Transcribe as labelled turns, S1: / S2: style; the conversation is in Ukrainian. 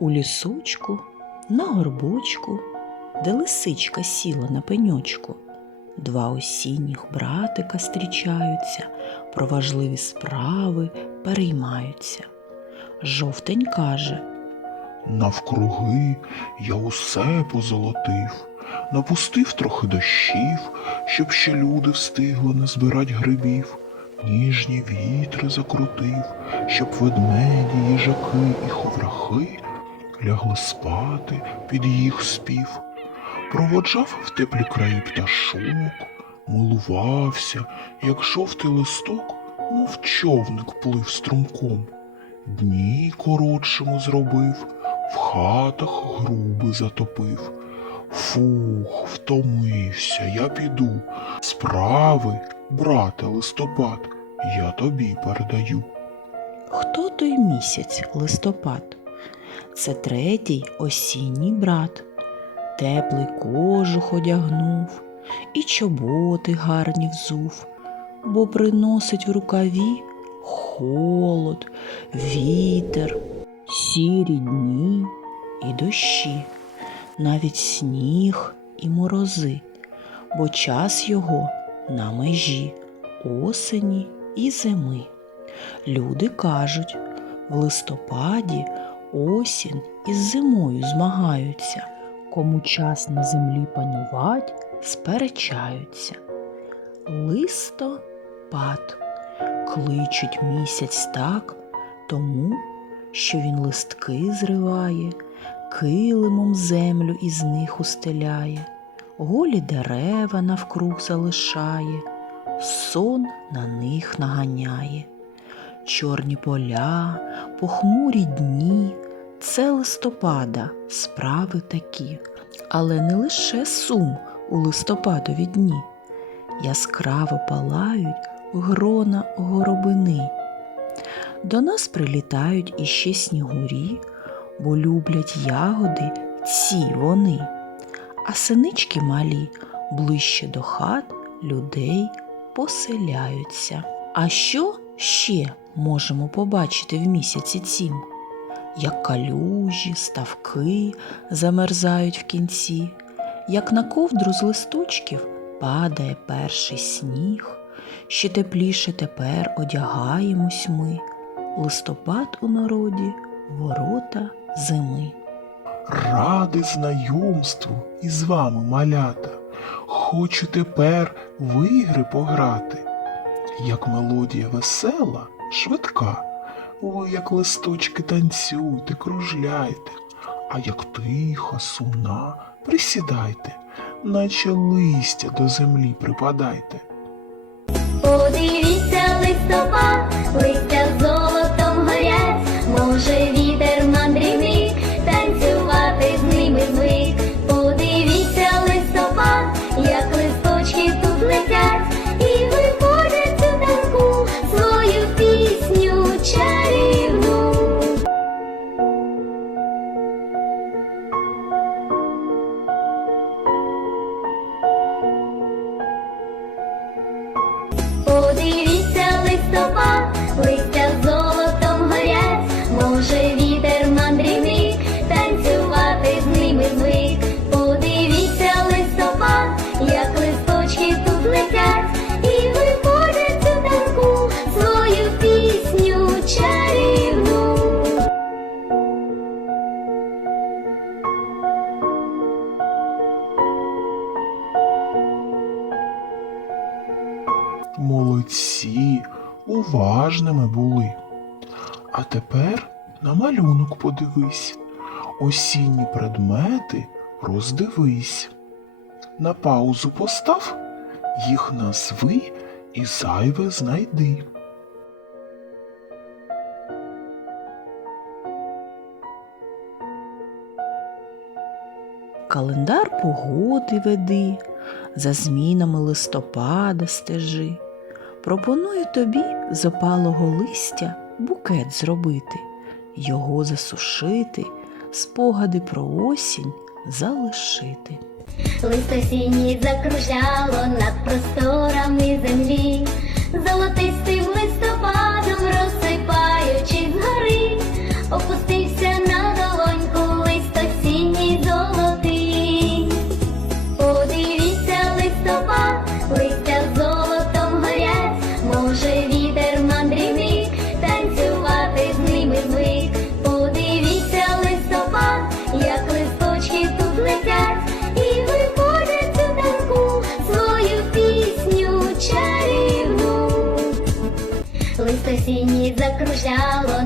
S1: У лісочку, на горбочку, де лисичка сіла на пеньочку, два осінніх братика зустрічаються, про важливі справи переймаються. Жовтень каже,
S2: Навкруги я усе позолотив, напустив трохи дощів, щоб ще люди встигли назбирать грибів, ніжні вітри закрутив, щоб ведмеді, їжаки і ховрахи лягли спати під їх спів, проводжав в теплі краї пташок, милувався, як жовтий листок, мов човник плив струмком. Дні коротшими зробив, в хатах груби затопив. Фух, втомився, я піду. Справи, брате листопад, я тобі передаю.
S1: хто той місяць листопад? Це третій осінній брат. Теплий кожух одягнув і чоботи гарні взув, бо приносить в рукаві холод, вітер, сірі дні і дощі, навіть сніг і морози, бо час його на межі осені і зими. Люди кажуть, в листопаді осінь із зимою змагаються, кому час на землі панувати, сперечаються. Листопад кличуть місяць так, тому, що він листки зриває, килимом землю із них устеляє, голі дерева навкруг залишає, сон на них наганяє. Чорні поля, похмурі дні, це листопада справи такі, але не лише сум у листопадові дні, яскраво палають грона горобини. До нас прилітають іще снігурі, бо люблять ягоди ці вони, а синички малі ближче до хат людей поселяються. А що ще можемо побачити в місяці цім? Як калюжі, ставки замерзають в кінці, як на ковдру з листочків падає перший сніг, ще тепліше тепер одягаємось ми. Листопад у народі ворота зими.
S2: Ради знайомству із вами, малята. Хочу тепер в ігри пограти. Як мелодія весела, швидка. Ви, як листочки, танцюйте, кружляйте, а як тиха, сумна, присідайте, наче листя до землі припадайте.
S3: Подивіться листопад, листя золотом горять, може вітер мандрівник, танцювати з ними звик. Подивіться листопад, як листочки тут летять,
S2: Молодці, уважними були. А тепер на малюнок подивись. Осінні предмети роздивись. На паузу постав, їх назви і зайве знайди.
S1: Календар погоди веди, за змінами листопада стежи. Пропоную тобі з опалого листя букет зробити, його засушити, спогади про осінь залишити.
S3: Лист осінній закружало над просторами лист осінній закружляло над просторами